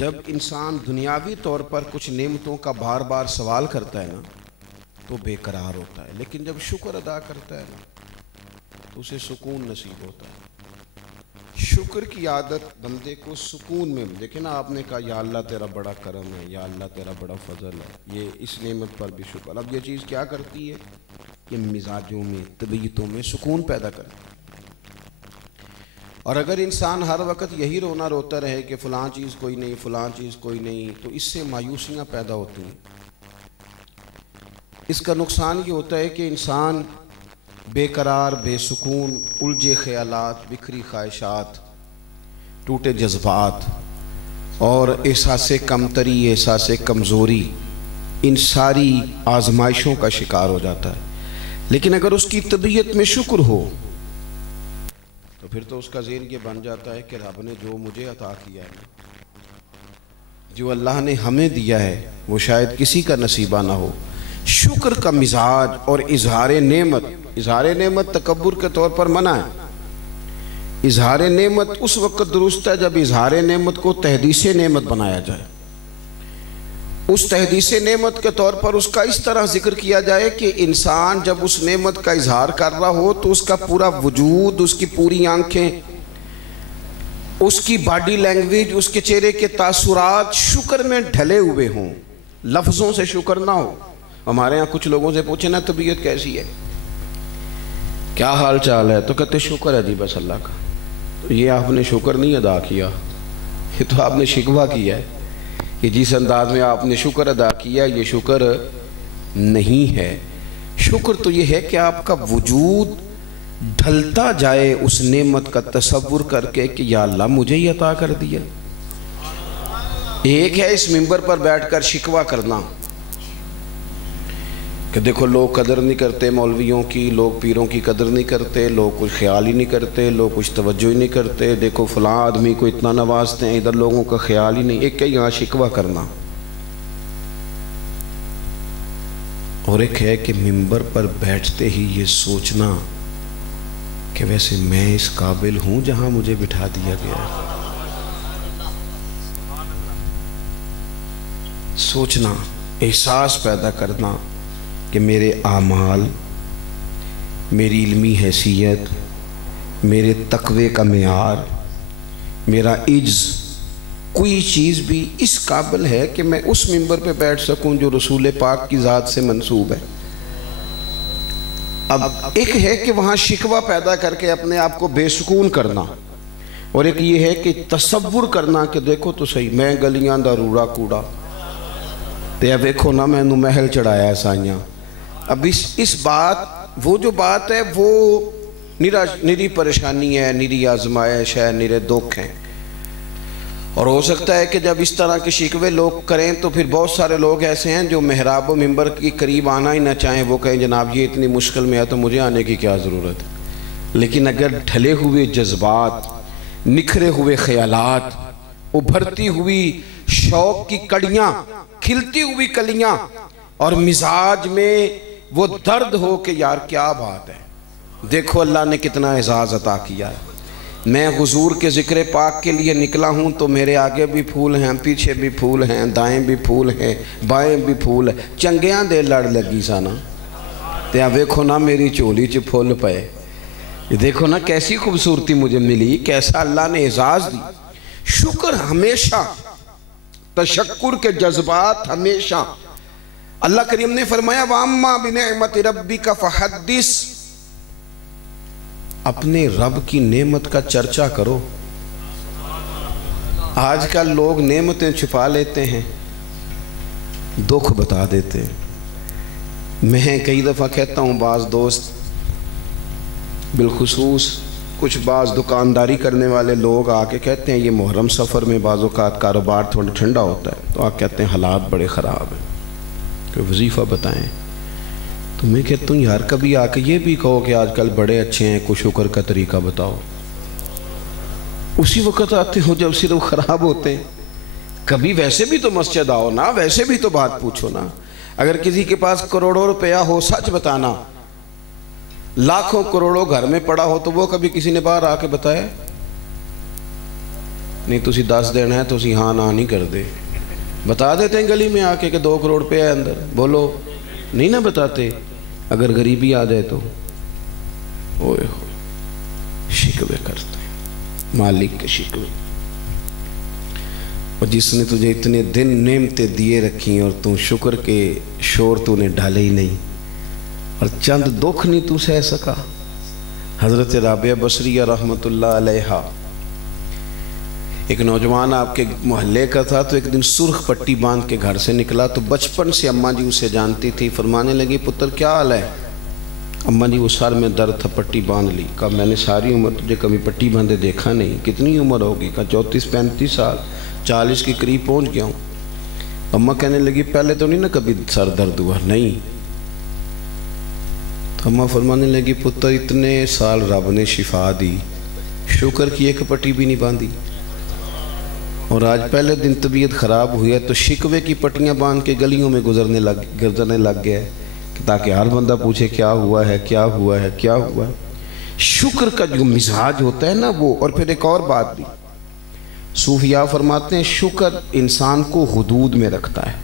جب انسان دنیاوی طور پر کچھ نعمتوں کا بار بار سوال کرتا ہے نا تو بے قرار ہوتا ہے، لیکن جب شکر ادا کرتا ہے نا تو اسے سکون نصیب ہوتا ہے۔ شکر کی عادت بندے کو سکون میں، دیکھیں نا آپ نے کہا یا اللہ تیرا بڑا کرم ہے، یا اللہ تیرا بڑا فضل ہے، یہ اس نعمت پر بھی شکر۔ اب یہ چیز کیا کرتی ہے کہ مزاجوں میں، طبیعتوں میں سکون پیدا کرتی ہے۔ اور اگر انسان ہر وقت یہی رونا روتا رہے کہ فلاں چیز کوئی نہیں، فلاں چیز کوئی نہیں، تو اس سے مایوسیاں پیدا ہوتی ہیں۔ اس کا نقصان یہ ہوتا ہے کہ انسان بے قرار، بے سکون، الجھے خیالات، بکھری خواہشات، ٹوٹے جذبات اور احساس کمتری، احساس کمزوری، ان ساری آزمائشوں کا شکار ہو جاتا ہے۔ لیکن اگر اس کی طبیعت میں شکر ہو تو پھر تو اس کا ذہن یہ بن جاتا ہے کہ رب نے جو مجھے عطا کیا ہے، جو اللہ نے ہمیں دیا ہے، وہ شاید کسی کا نصیبہ نہ ہو۔ شکر کا مزاج اور اظہار نعمت تکبر کے طور پر منع ہے۔ اظہار نعمت اس وقت درست ہے جب اظہار نعمت کو تحدیث نعمت بنایا جائے، اس تحدیث نعمت کے طور پر اس کا اس طرح ذکر کیا جائے کہ انسان جب اس نعمت کا اظہار کر رہا ہو تو اس کا پورا وجود، اس کی پوری آنکھیں، اس کی باڈی لینگویج، اس کے چہرے کے تاثرات شکر میں ڈھلے ہوئے ہوں، لفظوں سے شکر نہ ہو۔ ہمارے ہاں کچھ لوگوں سے پوچھیں نا طبیعت کیسی ہے، کیا حال چال ہے، تو کہتے شکر ہے جی بس اللہ کا۔ تو یہ آپ نے شکر نہیں ادا کیا، یہ تو آپ نے شکوہ کیا ہے۔ کہ جس انداز میں آپ نے شکر ادا کیا یہ شکر نہیں ہے۔ شکر تو یہ ہے کہ آپ کا وجود ڈھلتا جائے اس نعمت کا تصور کر کے کہ یا اللہ مجھے ہی عطا کر دیا۔ ایک ہے اس منبر پر بیٹھ کر شکوہ کرنا کہ دیکھو لوگ قدر نہیں کرتے مولویوں کی، لوگ پیروں کی قدر نہیں کرتے، لوگ کچھ خیال ہی نہیں کرتے، لوگ کچھ توجہ ہی نہیں کرتے، دیکھو فلاں آدمی کو اتنا نوازتے ہیں، ادھر لوگوں کا خیال ہی نہیں۔ ایک ہے یہاں شکوہ کرنا، اور ایک ہے کہ منبر پر بیٹھتے ہی یہ سوچنا کہ ویسے میں اس قابل ہوں جہاں مجھے بٹھا دیا گیا ہے۔ سوچنا، احساس پیدا کرنا کہ میرے اعمال، میری علمی حیثیت، میرے تقوی کا معیار، میرا عجز، کوئی چیز بھی اس قابل ہے کہ میں اس منبر پہ بیٹھ سکوں جو رسول پاک کی ذات سے منسوب ہے۔ اب ایک ہے کہ وہاں شکوہ پیدا کر کے اپنے آپ کو بے سکون کرنا، اور ایک یہ ہے کہ تصور کرنا کہ دیکھو تو صحیح میں گلیاں دا روڑا کوڑا تے ویکھو نا میں نو محل چڑھایا ہے سائیاں۔ اب اس بات، وہ جو بات ہے وہ نری پریشانی ہے، نری آزمائش ہے، نرے دکھ ہیں۔ اور ہو سکتا ہے کہ جب اس طرح کے شکوے لوگ کریں تو پھر بہت سارے لوگ ایسے ہیں جو محراب و منبر کے قریب آنا ہی نہ چاہیں، وہ کہیں جناب یہ اتنی مشکل میں ہے تو مجھے آنے کی کیا ضرورت ہے۔ لیکن اگر ڈھلے ہوئے جذبات، نکھرے ہوئے خیالات، ابھرتی ہوئی شوق کی کڑیاں، کھلتی ہوئی کلیاں، اور مزاج میں وہ درد ہو کہ یار کیا بات ہے، دیکھو اللہ نے کتنا اعزاز عطا کیا ہے، میں حضور کے ذکر پاک کے لیے نکلا ہوں تو میرے آگے بھی پھول ہیں، پیچھے بھی پھول ہیں، دائیں بھی پھول ہیں، بائیں بھی پھول ہیں، چنگیاں دے لڑ لگی سانا تیا ویکھو نا میری چولی چ پھول پئے، دیکھو نا کیسی خوبصورتی مجھے ملی، کیسا اللہ نے اعزاز دی۔ شکر ہمیشہ، تشکر کے جذبات ہمیشہ، اللہ کریم نے فرمایا وَأَمَّا بِنِعْمَةِ رَبِّكَ فَحَدِّثْ، اپنے رب کی نعمت کا چرچا کرو۔ آج کل لوگ نعمتیں چھپا لیتے ہیں، دکھ بتا دیتے ہیں۔ میں کئی دفعہ کہتا ہوں، بعض دوست بالخصوص کچھ بعض دکانداری کرنے والے لوگ آ کے کہتے ہیں یہ محرم سفر میں بعض اوقات کاروبار تھوڑا ٹھنڈا ہوتا ہے، تو آ کہتے ہیں حالات بڑے خراب ہیں، کہ وظیفہ بتائیں۔ تو میں کہتا ہوں یار کبھی آ کے یہ بھی کہو کہ آج کل بڑے اچھے ہیں، کچھ شکر کا طریقہ بتاؤ۔ اسی وقت آتے ہو جب صرف خراب ہوتے ہیں۔ کبھی ویسے بھی تو مسجد آؤ نا، ویسے بھی تو بات پوچھو نا۔ اگر کسی کے پاس کروڑوں روپیہ ہو سچ بتانا، لاکھوں کروڑوں گھر میں پڑا ہو تو وہ کبھی کسی نے باہر آ کے بتایا؟ نہیں تسی 10 دینا ہے تسی ہاں نہ نہیں کر دے. بتا دیتے ہیں گلی میں آ کے کہ 2 کروڑ پہ ہے اندر, بولو نہیں نہ بتاتے. اگر غریبی آ جائے تو اوئے ہوئے شکوے کرتے ہیں, مالک کے شکوے. اور جس نے تجھے اتنے دن نعمتیں دیے رکھی اور تو شکر کے شور تو نے ڈالے ہی نہیں, اور چند دکھ نہیں تو سہ سکا. حضرت رابعہ بصریہ رحمت اللہ علیہا, ایک نوجوان آپ کے محلے کا تھا, تو ایک دن سرخ پٹی باندھ کے گھر سے نکلا. تو بچپن سے اماں جی اسے جانتی تھی. فرمانے لگی پتر کیا حال ہے؟ اماں جی وہ سر میں درد تھا, پٹی باندھ لی. کہا میں نے ساری عمر تجھے کبھی پٹی باندھے دیکھا نہیں. کتنی عمر ہوگی؟ کہا 34-35 سال, 40 کے قریب پہنچ گیا ہوں. اماں کہنے لگی پہلے تو نہیں نا کبھی سر درد ہوا؟ نہیں. تو اماں فرمانے لگی پتر اتنے سال رب نے شفا دی, شکر کی ایک پٹی بھی نہیں باندھی, اور آج پہلے دن طبیعت خراب ہوئی ہے تو شکوے کی پٹیاں باندھ کے گلیوں میں گزرنے لگ گیا, تاکہ ہر بندہ پوچھے کیا ہوا ہے, کیا ہوا ہے, کیا ہوا ہے. شکر کا جو مزاج ہوتا ہے نا وہ. اور پھر ایک اور بات بھی صوفیاء فرماتے ہیں, شکر انسان کو حدود میں رکھتا ہے.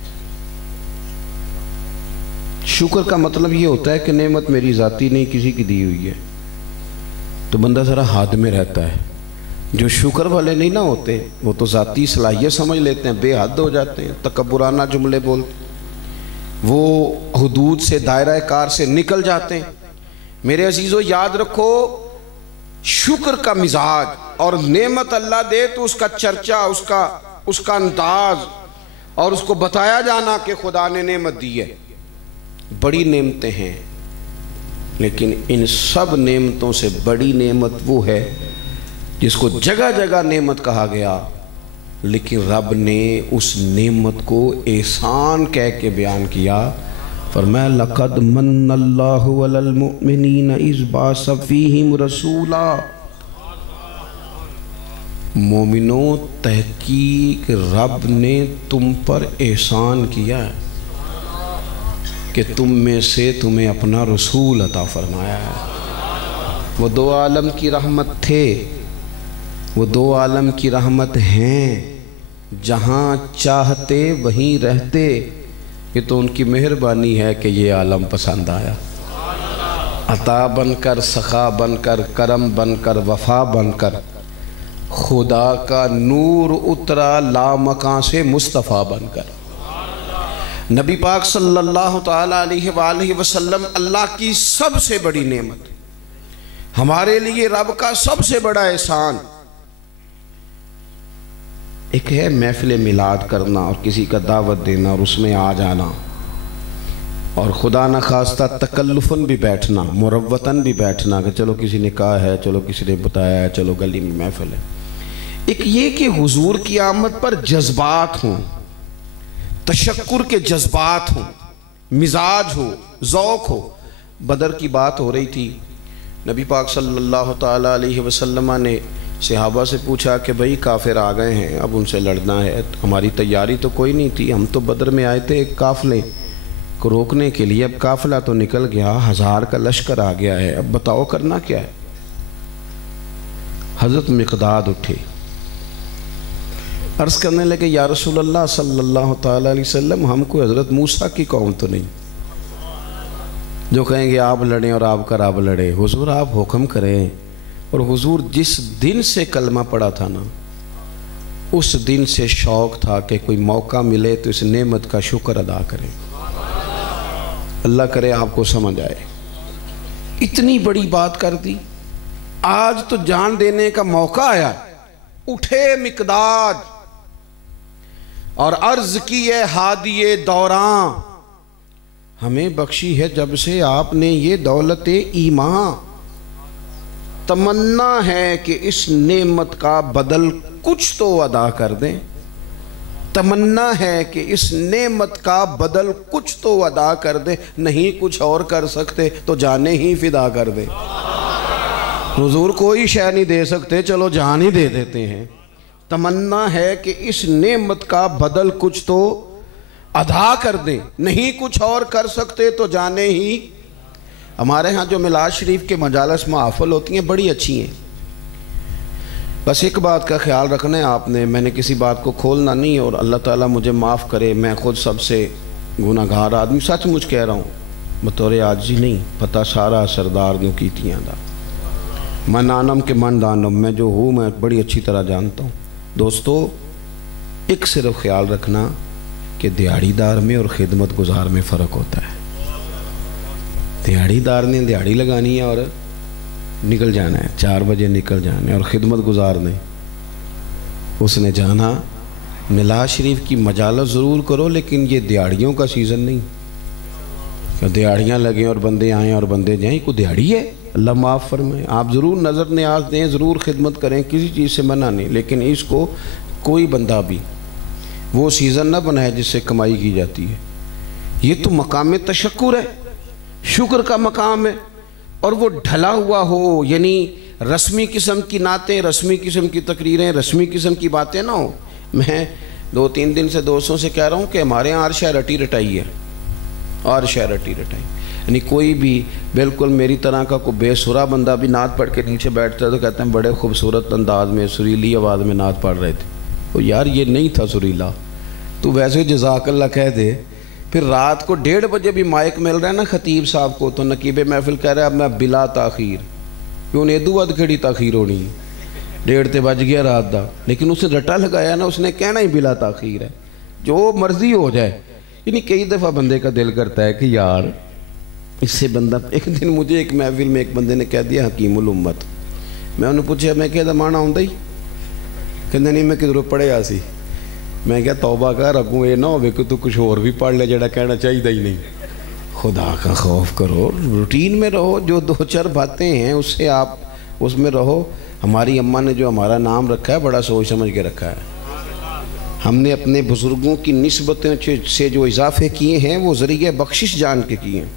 شکر کا مطلب یہ ہوتا ہے کہ نعمت میری ذاتی نہیں کسی کی دی ہوئی ہے, تو بندہ ذرا حد میں رہتا ہے. جو شکر والے نہیں نہ ہوتے وہ تو ذاتی صلاحیت سمجھ لیتے ہیں, بے حد ہو جاتے ہیں, تکبرانہ جملے بولتے, وہ حدود سے دائرہ کار سے نکل جاتے ہیں. میرے عزیزو یاد رکھو, شکر کا مزاج اور نعمت اللہ دے تو اس کا چرچا, اس کا انداز اور اس کو بتایا جانا کہ خدا نے نعمت دی ہے. بڑی نعمتیں ہیں, لیکن ان سب نعمتوں سے بڑی نعمت وہ ہے جس کو جگہ جگہ نعمت کہا گیا, لیکن رب نے اس نعمت کو احسان کہہ کے بیان کیا. فرمایا لقد من اللہ علی المؤمنین اذ بعث فیہم رسولا. مومنوں تحقیق رب نے تم پر احسان کیا ہے کہ تم میں سے تمہیں اپنا رسول عطا فرمایا ہے. وہ 2 عالم کی رحمت تھے, وہ 2 عالم کی رحمت ہیں, جہاں چاہتے وہیں رہتے. یہ تو ان کی مہربانی ہے کہ یہ عالم پسند آیا. عطا بن کر, سخا بن کر, کرم بن کر, وفا بن کر, خدا کا نور اترا لامکاں سے مصطفیٰ بن کر. نبی پاک صلی اللہ تعالیٰ علیہ وآلہ وسلم اللہ کی سب سے بڑی نعمت, ہمارے لیے رب کا سب سے بڑا احسان. ایک ہے محفل میلاد کرنا اور کسی کا دعوت دینا اور اس میں آ جانا, اور خدا نخواستہ تکلفاً بھی بیٹھنا, مروتاً بھی بیٹھنا کہ چلو کسی نے کہا ہے, چلو کسی نے بتایا ہے, چلو گلی میں محفل ہے. ایک یہ کہ حضور کی آمد پر جذبات ہوں, تشکر کے جذبات ہوں, مزاج ہو, ذوق ہو. بدر کی بات ہو رہی تھی, نبی پاک صلی اللہ تعالیٰ علیہ وسلم نے صحابہ سے پوچھا کہ بھئی کافر آ گئے ہیں, اب ان سے لڑنا ہے. ہماری تیاری تو کوئی نہیں تھی, ہم تو بدر میں آئے تھے ایک قافلے کو روکنے کے لیے. اب قافلہ تو نکل گیا, 1000 کا لشکر آ گیا ہے, اب بتاؤ کرنا کیا ہے. حضرت مقداد اٹھے, عرض کرنے لگے یا رسول اللہ صلی اللہ تعالیٰ علیہ وسلم, ہم کو حضرت موسیٰ کی قوم تو نہیں جو کہیں گے آپ لڑیں اور آپ کا رب لڑے. حضور آپ حکم کریں. اور حضور جس دن سے کلمہ پڑا تھا نا, اس دن سے شوق تھا کہ کوئی موقع ملے تو اس نعمت کا شکر ادا کریں. اللہ کرے آپ کو سمجھ آئے. اتنی بڑی بات کر دی, آج تو جان دینے کا موقع آیا. اٹھے مقداد اور عرض کیے ہادی دوراں, ہمیں بخشی ہے جب سے آپ نے یہ دولت ایمان. تمنا ہے کہ اس نعمت کا بدل کچھ تو ادا کر دیں. تمنا ہے کہ اس نعمت کا بدل کچھ تو ادا کر دیں. نہیں کچھ اور کر سکتے تو جانیں ہی فدا کر دیں. حضور کوئی شے نہیں دے سکتے, چلو جان ہی دے دیتے ہیں. تمنا ہے کہ اس نعمت کا بدل کچھ تو ادا کر دیں. نہیں کچھ اور کر سکتے تو جانیں ہی. ہمارے ہاں جو میلاد شریف کے مجالس محافل ہوتی ہیں بڑی اچھی ہیں. بس ایک بات کا خیال رکھنا ہے آپ نے، میں نے کسی بات کو کھولنا نہیں، اور اللہ تعالیٰ مجھے معاف کرے، میں خود سب سے گناہگار آدمی سچ مجھ کہہ رہا ہوں، بطور عاجزی نہیں، پتہ سارا سردار دیوں کیتیاں دا میں نانم کے من دانم، میں جو ہوں میں بڑی اچھی طرح جانتا ہوں۔ دوستو ایک صرف خیال رکھنا کہ دیہڑی دار میں اور خدمت گزار میں فرق ہوتا ہے۔ دیہڑی دار نے دیہڑی لگانی ہے اور نکل جانا ہے، 4 بجے نکل جانا ہے، اور خدمت گزار نے اس نے جانا ملاح شریف کی مجالس ضرور کرو، لیکن یہ دیہڑیوں کا سیزن نہیں کہ دیہڑیاں لگیں اور بندے آئیں اور بندے جائیں۔ کوئی دیہڑی ہے، اللہ معاف فرمائے، آپ ضرور نظر نیاز دیں، ضرور خدمت کریں، کسی چیز سے منع نہیں، لیکن اس کو کوئی بندہ بھی وہ سیزن نہ بنائے جس سے کمائی کی جاتی ہے۔ یہ تو مقام تشکر ہے، شکر کا مقام ہے، اور وہ ڈھلا ہوا ہو، یعنی رسمی قسم کی نعتیں، رسمی قسم کی تقریریں، رسمی قسم کی باتیں نہ ہو۔ میں 2-3 دن سے دوستوں سے کہہ رہا ہوں کہ ہمارے یہاں ہر شے رٹی رٹائی ہے، ہر شے رٹی رٹائی، یعنی کوئی بھی بالکل میری طرح کا کوئی بے سرا بندہ بھی نعت پڑھ کے نیچے بیٹھتا ہے تو کہتے ہیں بڑے خوبصورت انداز میں سریلی آواز میں نعت پڑھ رہے تھے۔ تو یار یہ نہیں تھا سریلا، تو ویسے جزاک اللہ کہہ دے۔ پھر رات کو 1:30 بجے بھی مائک مل رہا ہے نا خطیب صاحب کو، تو نقیب محفل کہہ رہا ہے اب میں بلا تاخیر، کیوں نے ادو ود کھڑی تاخیر ہونی، 1:30 تے بج گیا رات دا، لیکن اس نے رٹا لگایا نا، اس نے کہنا ہی بلا تاخیر ہے، جو مرضی ہو جائے۔ یعنی کئی دفعہ بندے کا دل کرتا ہے کہ یار اس سے بندہ، ایک دن مجھے ایک محفل میں ایک بندے نے کہہ دیا حکیم الامت، میں انہوں نے پوچھا میں کہہ دمانا ہوں ہی، کہنے نہیں میں کدھروں پڑھے آسی، میں کہا توبہ کر اگوں یہ نہ ہوئے کہ تو کچھ اور بھی پڑھ لے جڑا کہنا چاہیے ہی نہیں۔ خدا کا خوف کرو، روٹین میں رہو، جو 2-4 باتیں ہیں اس سے آپ اس میں رہو۔ ہماری اماں نے جو ہمارا نام رکھا ہے بڑا سوچ سمجھ کے رکھا ہے، ہم نے اپنے بزرگوں کی نسبتیں سے جو اضافے کیے ہیں وہ ذریعہ بخشش جان کے کیے ہیں،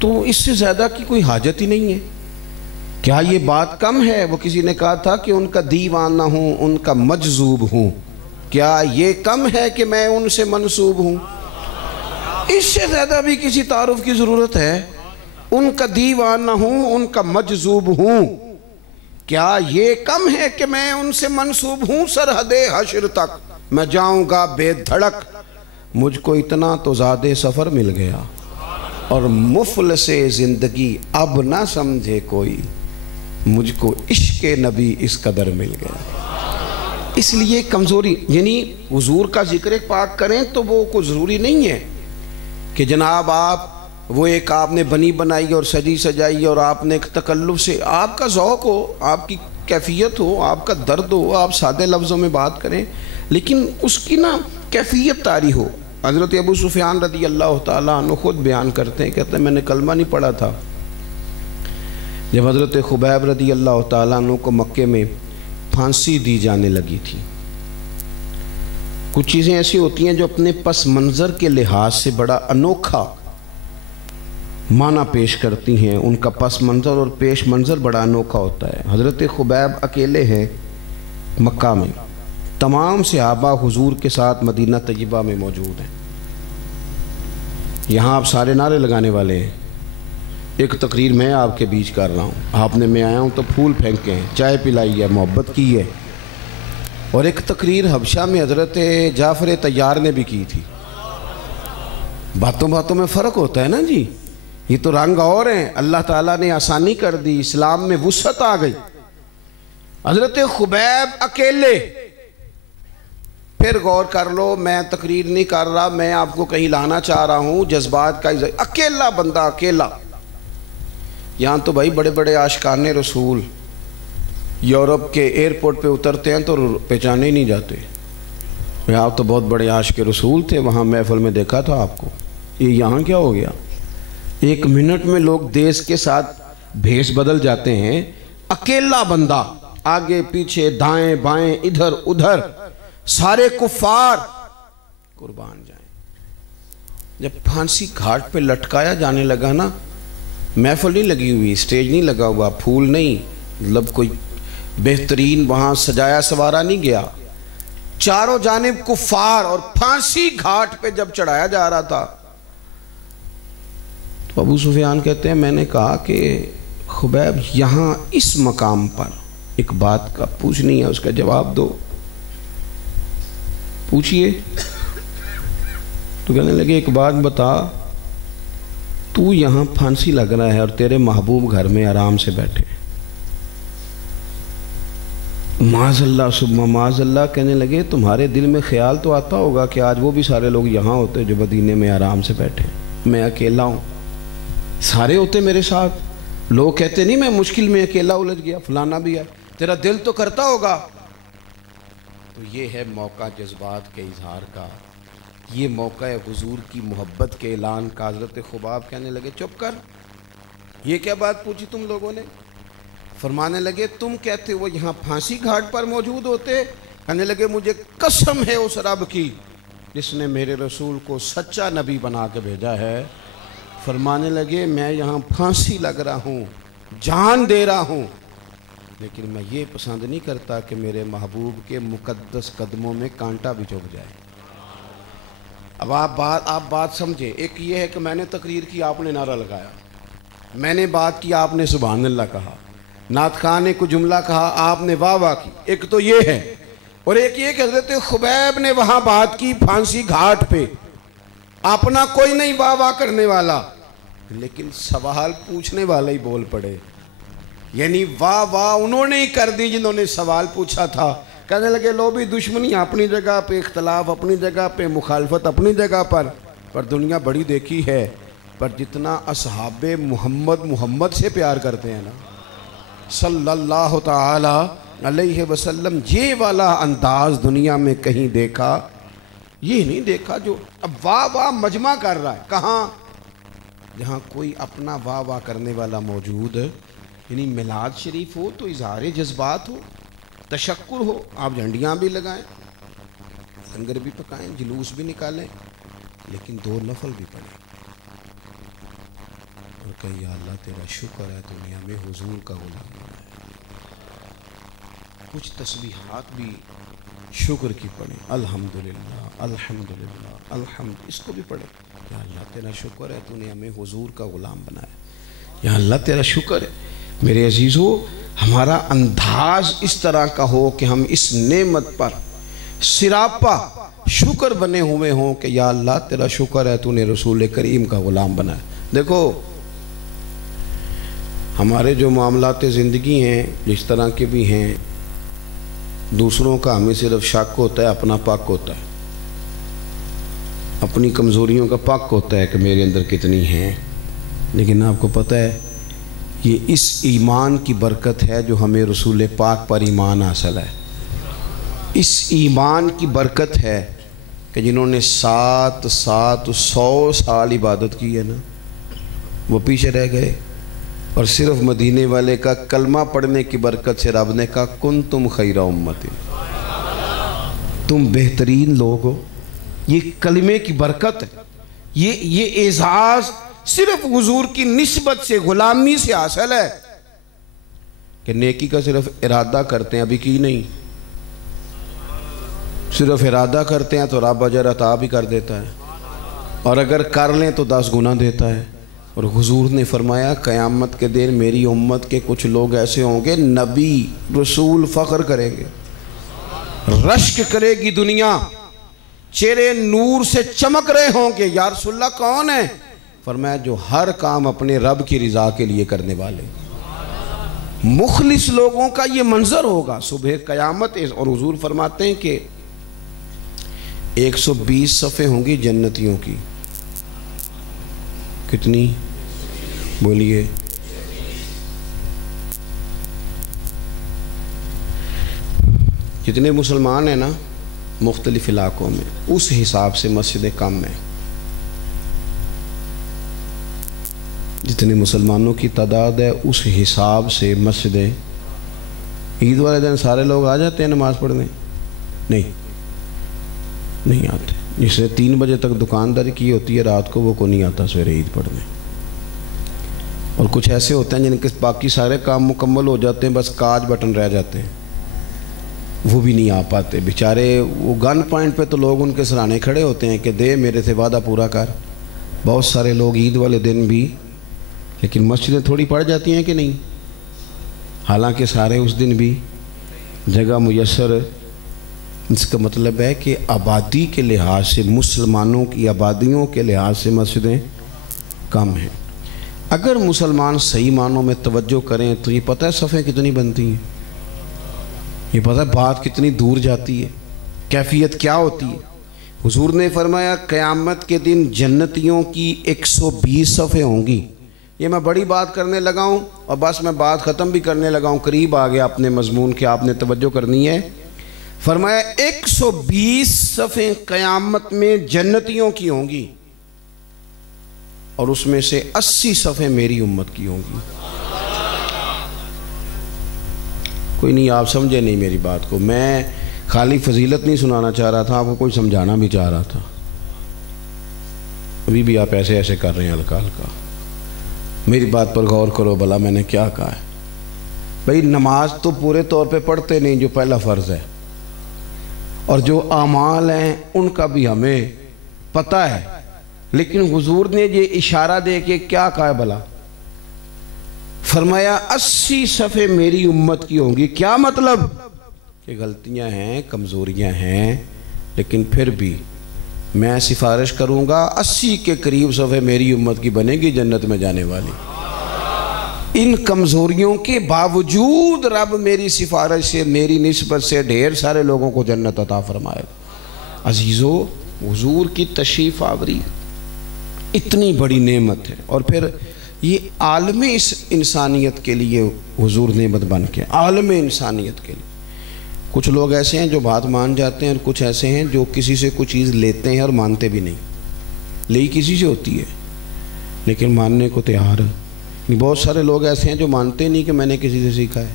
تو اس سے زیادہ کی کوئی حاجت ہی نہیں ہے۔ کیا یہ بات کم ہے؟ وہ کسی نے کہا تھا کہ ان کا دیوانہ ہوں، ان کا مجذوب ہوں، کیا یہ کم ہے کہ میں ان سے منسوب ہوں؟ اس سے زیادہ بھی کسی تعارف کی ضرورت ہے؟ ان کا دیوانہ ہوں، ان کا مجذوب ہوں، کیا یہ کم ہے کہ میں ان سے منسوب ہوں؟ سرحد حشر تک میں جاؤں گا بے دھڑک، مجھ کو اتنا تو زیادہ سفر مل گیا، اور مفلس زندگی اب نہ سمجھے کوئی، مجھ کو عشق نبی اس قدر مل گیا۔ اس لیے کمزوری، یعنی حضور کا ذکر پاک کریں تو وہ کوئی ضروری نہیں ہے کہ جناب آپ وہ ایک آپ نے بنی بنائی اور سجی سجائی اور آپ نے ایک تکلف سے، آپ کا ذوق ہو، آپ کی کیفیت ہو، آپ کا درد ہو، آپ سادے لفظوں میں بات کریں، لیکن اس کی نا کیفیت طاری ہو۔ حضرت ابو سفیان رضی اللہ تعالیٰ عنہ خود بیان کرتے ہیں، کہتے ہیں میں نے کلمہ نہیں پڑھا تھا جب حضرت خبیب رضی اللہ تعالیٰ عنہ کو مکے میں پھانسی دی جانے لگی تھی۔ کچھ چیزیں ایسی ہوتی ہیں جو اپنے پس منظر کے لحاظ سے بڑا انوکھا معنی پیش کرتی ہیں، ان کا پس منظر اور پیش منظر بڑا انوکھا ہوتا ہے۔ حضرت خبیب اکیلے ہیں مکہ میں، تمام صحابہ حضور کے ساتھ مدینہ طیبہ میں موجود ہیں۔ یہاں آپ سارے نعرے لگانے والے ہیں، ایک تقریر میں آپ کے بیچ کر رہا ہوں، آپ نے میں آیا ہوں تو پھول پھینکے ہیں، چائے پلائی ہے، محبت کی ہے، اور ایک تقریر حبشہ میں حضرت جعفر طیار نے بھی کی تھی۔ باتوں باتوں میں فرق ہوتا ہے نا جی، یہ تو رنگ اور ہیں، اللہ تعالیٰ نے آسانی کر دی، اسلام میں وسعت آ گئی۔ حضرت خبیب اکیلے، پھر غور کر لو، میں تقریر نہیں کر رہا، میں آپ کو کہیں لانا چاہ رہا ہوں، جذبات کا اکیلا بندہ، اکیلا۔ یہاں تو بھائی بڑے بڑے عاشقان رسول یورپ کے ایئرپورٹ پہ اترتے ہیں تو پہچانے ہی نہیں جاتے۔ آپ تو بہت بڑے عاشق رسول تھے، وہاں محفل میں دیکھا تھا آپ کو، یہ یہاں کیا ہو گیا؟ 1 منٹ میں لوگ دیس کے ساتھ بھیس بدل جاتے ہیں۔ اکیلا بندہ، آگے پیچھے دائیں بائیں ادھر ادھر سارے کفار قربان جائیں۔ جب پھانسی گھاٹ پہ لٹکایا جانے لگا نا، محفل نہیں لگی ہوئی، سٹیج نہیں لگا ہوا، پھول نہیں، مطلب کوئی بہترین وہاں سجایا سوارا نہیں گیا، چاروں جانب کفار، اور پھانسی گھاٹ پہ جب چڑھایا جا رہا تھا تو ابو سفیان کہتے ہیں میں نے کہا کہ خبیب یہاں اس مقام پر ایک بات کا پوچھنی ہے، اس کا جواب دو۔ پوچھئے۔ تو کہنے لگے ایک بات بتا، تو یہاں پھانسی لگ رہا ہے اور تیرے محبوب گھر میں آرام سے بیٹھے۔ معاذ اللہ ثم معاذ اللہ، کہنے لگے تمہارے دل میں خیال تو آتا ہوگا کہ آج وہ بھی سارے لوگ یہاں ہوتے جو مدینے میں آرام سے بیٹھے، میں اکیلا ہوں، سارے ہوتے میرے ساتھ، لوگ کہتے نہیں میں مشکل میں اکیلا الجھ گیا، فلانا بھی ہے، تیرا دل تو کرتا ہوگا۔ تو یہ ہے موقع جذبات کے اظہار کا، یہ موقع ہے حضور کی محبت کے اعلان کا۔ حضرت خباب کہنے لگے چپ کر، یہ کیا بات پوچھی تم لوگوں نے؟ فرمانے لگے تم کہتے وہ یہاں پھانسی گھاٹ پر موجود ہوتے؟ کہنے لگے مجھے قسم ہے اس رب کی جس نے میرے رسول کو سچا نبی بنا کے بھیجا ہے۔ فرمانے لگے میں یہاں پھانسی لگ رہا ہوں، جان دے رہا ہوں، لیکن میں یہ پسند نہیں کرتا کہ میرے محبوب کے مقدس قدموں میں کانٹا بھی چبھ جائے۔ اب آپ بات سمجھے، ایک یہ ہے کہ میں نے تقریر کی، آپ نے نعرہ لگایا، میں نے بات کی، آپ نے سبحان اللہ کہا، نعت خان نے کوئی جملہ کہا، آپ نے واہ واہ کی، ایک تو یہ ہے، اور ایک یہ کہ حضرت خبیب نے وہاں بات کی پھانسی گھاٹ پہ، اپنا کوئی نہیں واہ واہ کرنے والا، لیکن سوال پوچھنے والا ہی بول پڑے، یعنی واہ واہ انہوں نے ہی کر دی جنہوں نے سوال پوچھا تھا۔ کہنے لگے لو بھی دشمنی اپنی جگہ پہ، اختلاف اپنی جگہ پہ، مخالفت اپنی جگہ پر دنیا بڑی دیکھی ہے، پر جتنا اصحاب محمد سے پیار کرتے ہیں نا صلی اللہ تعالی علیہ وسلم، یہ والا انداز دنیا میں کہیں دیکھا؟ یہ نہیں دیکھا جو اب واہ واہ مجمع کر رہا ہے۔ کہاں؟ جہاں کوئی اپنا واہ واہ کرنے والا موجود، یعنی میلاد شریف ہو تو اظہار جذبات ہو، تشکر ہو، آپ جھنڈیاں بھی لگائیں، لنگر بھی پکائیں، جلوس بھی نکالیں، لیکن 2 نفل بھی پڑھیں اور کہ یا اللہ تیرا شکر ہے دنیا میں حضور کا غلام بنا ہے۔ کچھ تسبیحات بھی شکر کی پڑھیں، الحمدللہ الحمدللہ الحمد، اس کو بھی پڑھیں، یا اللہ تیرا شکر ہے دنیا میں حضور کا غلام بنا ہے، یا اللہ تیرا شکر ہے۔ میرے عزیزو، ہمارا انداز اس طرح کا ہو کہ ہم اس نعمت پر سراپا شکر بنے ہوئے ہوں کہ یا اللہ تیرا شکر ہے تو نے رسول کریم کا غلام بنا ہے۔ دیکھو ہمارے جو معاملات زندگی ہیں جس طرح کے بھی ہیں، دوسروں کا ہمیں صرف شک ہوتا ہے، اپنا پاک ہوتا ہے، اپنی کمزوریوں کا پاک ہوتا ہے کہ میرے اندر کتنی ہیں، لیکن آپ کو پتہ ہے یہ اس ایمان کی برکت ہے جو ہمیں رسول پاک پر ایمان حاصل ہے۔ اس ایمان کی برکت ہے کہ جنہوں نے 100 سال عبادت کی ہے نا، وہ پیچھے رہ گئے، اور صرف مدینے والے کا کلمہ پڑھنے کی برکت سے رب نے کہا کنتم خیر امت، تم بہترین لوگ ہو۔ یہ کلمے کی برکت ہے، یہ اعزاز صرف حضور کی نسبت سے، غلامی سے حاصل ہے کہ نیکی کا صرف ارادہ کرتے ہیں، ابھی کی نہیں، صرف ارادہ کرتے ہیں تو رب اجر عطا بھی کر دیتا ہے، اور اگر کر لیں تو 10 گنا دیتا ہے۔ اور حضور نے فرمایا قیامت کے دن میری امت کے کچھ لوگ ایسے ہوں گے، نبی رسول فخر کریں گے، رشک کرے گی دنیا، چہرے نور سے چمک رہے ہوں گے، یا رسول اللہ کون ہے؟ فرمایا جو ہر کام اپنے رب کی رضا کے لیے کرنے والے، مخلص لوگوں کا یہ منظر ہوگا صبح قیامت۔ اور حضور فرماتے ہیں کہ 120 صفیں ہوں گی جنتیوں کی، کتنی بولیے؟ جتنے مسلمان ہیں نا مختلف علاقوں میں، اس حساب سے مسجدیں کم ہیں، جتنے مسلمانوں کی تعداد ہے اس حساب سے مسجدیں۔ عید والے دن سارے لوگ آ جاتے ہیں نماز پڑھنے؟ نہیں آتے۔ جس نے 3 بجے تک دکانداری کی ہوتی ہے رات کو، وہ کو نہیں آتا سویرے عید پڑھنے۔ اور کچھ ایسے ہوتے ہیں جن کے باقی سارے کام مکمل ہو جاتے ہیں، بس کاج بٹن رہ جاتے ہیں، وہ بھی نہیں آ پاتے بیچارے۔ وہ گن پوائنٹ پہ تو لوگ ان کے سرانے کھڑے ہوتے ہیں کہ دے میرے سے وعدہ پورا کر۔ بہت سارے لوگ عید والے دن بھی، لیکن مسجدیں تھوڑی پڑ جاتی ہیں کہ نہیں، حالانکہ سارے اس دن بھی جگہ میسر، اس کا مطلب ہے کہ آبادی کے لحاظ سے، مسلمانوں کی آبادیوں کے لحاظ سے مسجدیں کم ہیں۔ اگر مسلمان صحیح معنوں میں توجہ کریں تو یہ پتہ ہے صفیں کتنی بنتی ہیں، یہ پتہ ہے بات کتنی دور جاتی ہے، کیفیت کیا ہوتی ہے۔ حضور نے فرمایا قیامت کے دن جنتیوں کی 120 صفیں ہوں گی۔ یہ میں بڑی بات کرنے لگا ہوں اور بس میں بات ختم بھی کرنے لگا ہوں، قریب آ گیا اپنے مضمون کے، آپ نے توجہ کرنی ہے۔ فرمایا 120 صفیں قیامت میں جنتیوں کی ہوں گی، اور اس میں سے 80 صفیں میری امت کی ہوں گی۔ کوئی نہیں، آپ سمجھے نہیں میری بات کو، میں خالی فضیلت نہیں سنانا چاہ رہا تھا، آپ کو کوئی سمجھانا بھی چاہ رہا تھا۔ ابھی بھی آپ ایسے ایسے کر رہے ہیں ہلکا ہلکا، میری بات پر غور کرو بھلا میں نے کیا کہا ہے۔ بھئی نماز تو پورے طور پہ پڑھتے نہیں، جو پہلا فرض ہے، اور جو اعمال ہیں ان کا بھی ہمیں پتہ ہے، لیکن حضور نے یہ اشارہ دے کے کیا کہا ہے بھلا؟ فرمایا 80 صفیں میری امت کی ہوں گی۔ کیا مطلب؟ کہ غلطیاں ہیں، کمزوریاں ہیں، لیکن پھر بھی میں سفارش کروں گا 80 کے قریب صفیں میری امت کی بنے گی جنت میں جانے والی۔ ان کمزوریوں کے باوجود رب میری سفارش سے، میری نسبت سے ڈھیر سارے لوگوں کو جنت عطا فرمائے گا۔ عزیزو، حضور کی تشریف آوری اتنی بڑی نعمت ہے، اور پھر یہ عالم انسانیت کے لیے حضور نعمت بن کے، عالم انسانیت کے لیے۔ کچھ لوگ ایسے ہیں جو بات مان جاتے ہیں، اور کچھ ایسے ہیں جو کسی سے کوئی چیز لیتے ہیں اور مانتے بھی نہیں، لئی کسی سے ہوتی ہے لیکن ماننے کو تیار ہے۔ بہت سارے لوگ ایسے ہیں جو مانتے نہیں کہ میں نے کسی سے سیکھا ہے،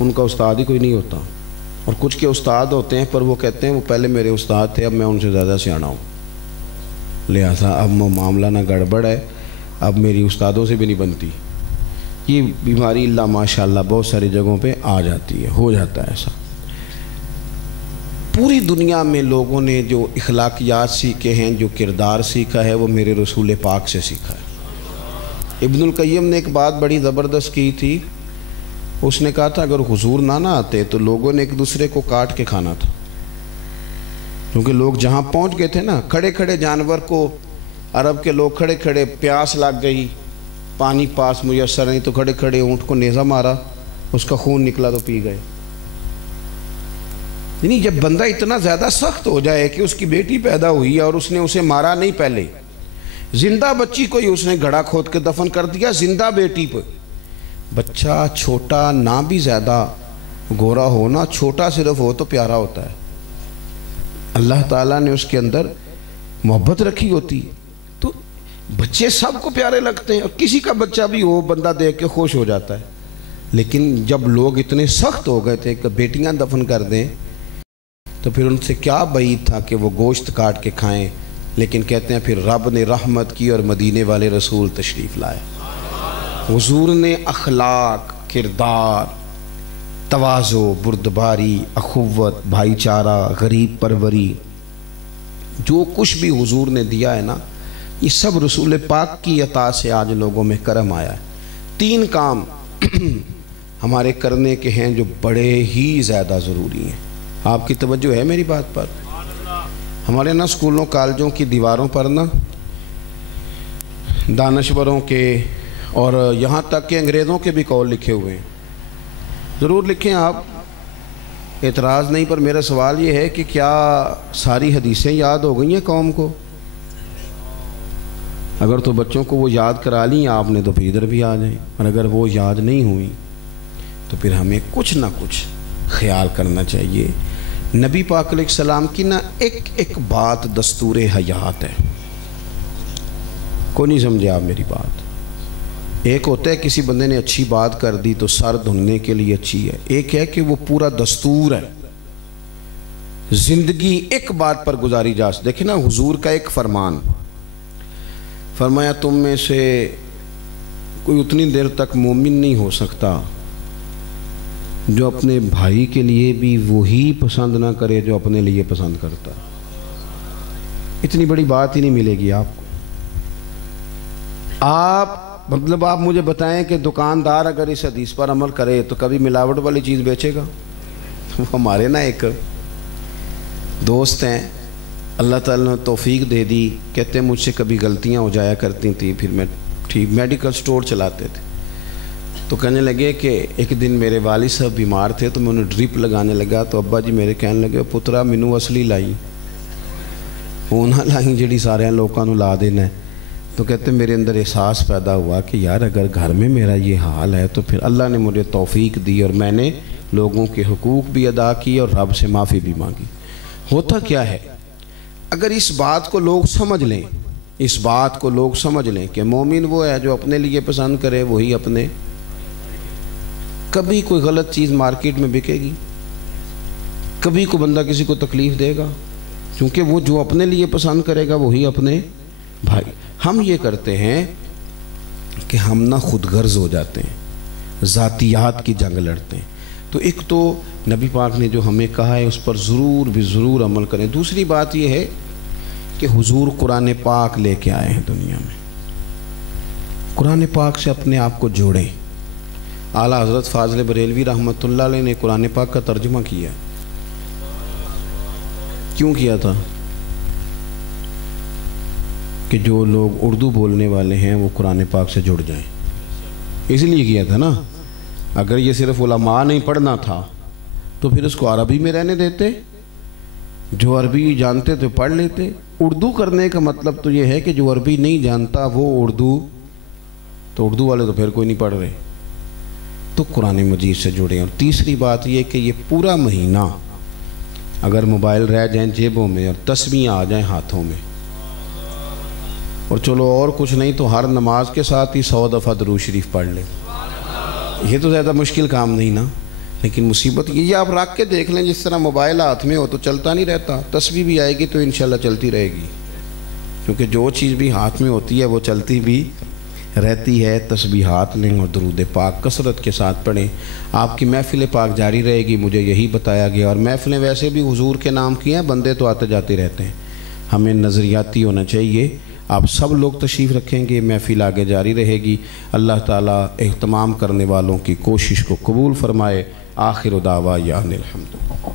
ان کا استاد ہی کوئی نہیں ہوتا، اور کچھ کے استاد ہوتے ہیں پر وہ کہتے ہیں وہ پہلے میرے استاد تھے، اب میں ان سے زیادہ سیانا ہوں، لہٰذا اب معاملہ نہ گڑبڑ ہے، اب میری استادوں سے بھی نہیں بنتی۔ یہ بیماری اللہ ماشاءاللہ بہت ساری جگہوں پہ آ جاتی ہے، ہو جاتا ہے ایسا۔ پوری دنیا میں لوگوں نے جو اخلاقیات سیکھے ہیں، جو کردار سیکھا ہے، وہ میرے رسول پاک سے سیکھا ہے۔ ابن القیم نے ایک بات بڑی زبردست کی تھی، اس نے کہا تھا اگر حضور نہ آتے تو لوگوں نے ایک دوسرے کو کاٹ کے کھانا تھا، کیونکہ لوگ جہاں پہنچ گئے تھے نا، کھڑے کھڑے جانور کو، عرب کے لوگ کھڑے کھڑے، پیاس لگ گئی، پانی پاس میسر نہیں تو کھڑے کھڑے اونٹ کو نیزہ مارا، اس کا خون نکلا تو پی گئے۔ یعنی جب بندہ اتنا زیادہ سخت ہو جائے کہ اس کی بیٹی پیدا ہوئی اور اس نے اسے مارا نہیں، پہلے زندہ بچی کو ہی اس نے گھڑا کھود کے دفن کر دیا، زندہ بیٹی پہ۔ بچہ چھوٹا نہ بھی زیادہ گورا ہو، نہ چھوٹا صرف ہو تو پیارا ہوتا ہے، اللہ تعالیٰ نے اس کے اندر محبت رکھی ہوتی ہے، تو بچے سب کو پیارے لگتے ہیں، اور کسی کا بچہ بھی ہو بندہ دیکھ کے خوش ہو جاتا ہے۔ لیکن جب لوگ اتنے سخت ہو گئے تھے کہ بیٹیاں دفن کر دیں، تو پھر ان سے کیا بعید تھا کہ وہ گوشت کاٹ کے کھائیں، لیکن کہتے ہیں پھر رب نے رحمت کی اور مدینے والے رسول تشریف لائے۔ حضور نے اخلاق، کردار، تواضع، بردباری، اخوت، بھائی چارہ، غریب پروری، جو کچھ بھی حضور نے دیا ہے نا، یہ سب رسول پاک کی عطا سے آج لوگوں میں کرم آیا ہے۔ 3 کام ہمارے کرنے کے ہیں جو بڑے ہی زیادہ ضروری ہیں۔ آپ کی توجہ ہے میری بات پر؟ ہمارے نا اسکولوں کالجوں کی دیواروں پر نا دانشوروں کے اور یہاں تک کہ انگریزوں کے بھی قول لکھے ہوئے ہیں، ضرور لکھیں آپ، اعتراض نہیں، پر میرا سوال یہ ہے کہ کیا ساری حدیثیں یاد ہو گئی ہیں قوم کو؟ اگر تو بچوں کو وہ یاد کرا لیں آپ نے تو پھر ادھر بھی آ جائیں، اور اگر وہ یاد نہیں ہوئی تو پھر ہمیں کچھ نہ کچھ خیال کرنا چاہیے۔ نبی پاک علیہ السلام کی نا ایک بات دستور حیات ہے، کوئی نہیں سمجھے آپ میری بات؟ ایک ہوتا ہے کسی بندے نے اچھی بات کر دی تو سر دھننے کے لیے اچھی ہے، ایک ہے کہ وہ پورا دستور ہے، زندگی ایک بات پر گزاری جا سکتی۔ دیکھیں نا حضور کا ایک فرمان، فرمایا تم میں سے کوئی اتنی دیر تک مومن نہیں ہو سکتا جو اپنے بھائی کے لیے بھی وہی پسند نہ کرے جو اپنے لیے پسند کرتا۔ اتنی بڑی بات ہی نہیں ملے گی آپ کو۔ مطلب آپ مجھے بتائیں کہ دکاندار اگر اس حدیث پر عمل کرے تو کبھی ملاوٹ والی چیز بیچے گا؟ وہ ہمارے نا ایک دوست ہیں، اللہ تعالیٰ نے توفیق دے دی، کہتے ہیں مجھ سے کبھی غلطیاں ہو جایا کرتی تھیں، پھر میں میڈیکل سٹور چلاتے تھے، تو کہنے لگے کہ ایک دن میرے والد صاحب بیمار تھے تو میں انہیں ڈرپ لگانے لگا، تو ابا جی میرے کہنے لگے پترا مینوں اصلی لائی، وہ نہ لائی جڑی سارے لوگوں کو لا دینا ہے۔ تو کہتے میرے اندر احساس پیدا ہوا کہ یار اگر گھر میں میرا یہ حال ہے تو پھر اللہ نے مجھے توفیق دی اور میں نے لوگوں کے حقوق بھی ادا کیے اور رب سے معافی بھی مانگی۔ ہوتا کیا ہے، اگر اس بات کو لوگ سمجھ لیں، اس بات کو لوگ سمجھ لیں کہ مومن وہ ہے جو اپنے لیے پسند کرے وہی اپنے، کبھی کوئی غلط چیز مارکیٹ میں بکے گی، کبھی کوئی بندہ کسی کو تکلیف دے گا، کیونکہ وہ جو اپنے لیے پسند کرے گا وہی اپنے بھائی۔ ہم یہ کرتے ہیں کہ ہم نہ خود غرض ہو جاتے ہیں، ذاتیات کی جنگ لڑتے ہیں۔ تو ایک تو نبی پاک نے جو ہمیں کہا ہے اس پر ضرور عمل کریں۔ دوسری بات یہ ہے کہ حضور قرآن پاک لے کے آئے ہیں دنیا میں، قرآن پاک سے اپنے آپ کو جوڑیں۔ اعلیٰ حضرت فاضل بریلوی رحمۃ اللہ علیہ نے قرآن پاک کا ترجمہ کیا، کیوں کیا تھا؟ کہ جو لوگ اردو بولنے والے ہیں وہ قرآن پاک سے جڑ جائیں، اس لیے کیا تھا نا۔ اگر یہ صرف علماء نہیں پڑھنا تھا تو پھر اس کو عربی میں رہنے دیتے، جو عربی جانتے تو پڑھ لیتے۔ اردو کرنے کا مطلب تو یہ ہے کہ جو عربی نہیں جانتا وہ اردو، تو اردو والے تو پھر کوئی نہیں پڑھ رہے، تو قرآن مجید سے جڑیں۔ اور تیسری بات یہ کہ یہ پورا مہینہ اگر موبائل رہ جائیں جیبوں میں اور تسبیحاں آ جائیں ہاتھوں میں، اور چلو اور کچھ نہیں تو ہر نماز کے ساتھ ہی 100 دفعہ درود شریف پڑھ لیں، یہ تو زیادہ مشکل کام نہیں نا۔ لیکن مصیبت یہ آپ رکھ کے دیکھ لیں، جس طرح موبائل ہاتھ میں ہو تو چلتا نہیں رہتا، تسبیح بھی آئے گی تو انشاءاللہ چلتی رہے گی، کیونکہ جو چیز بھی ہاتھ میں ہوتی ہے وہ چلتی بھی رہتی ہے۔ تسبیحات لیں اور درود پاک کثرت کے ساتھ پڑھیں، آپ کی محفل پاک جاری رہے گی، مجھے یہی بتایا گیا۔ اور محفلیں ویسے بھی حضور کے نام کی ہیں، بندے تو آتے جاتے رہتے ہیں، ہمیں نظریاتی ہونا چاہیے۔ آپ سب لوگ تشریف رکھیں گے، محفل آگے جاری رہے گی۔ اللہ تعالیٰ اہتمام کرنے والوں کی کوشش کو قبول فرمائے۔ آخر دعوانا الحمد۔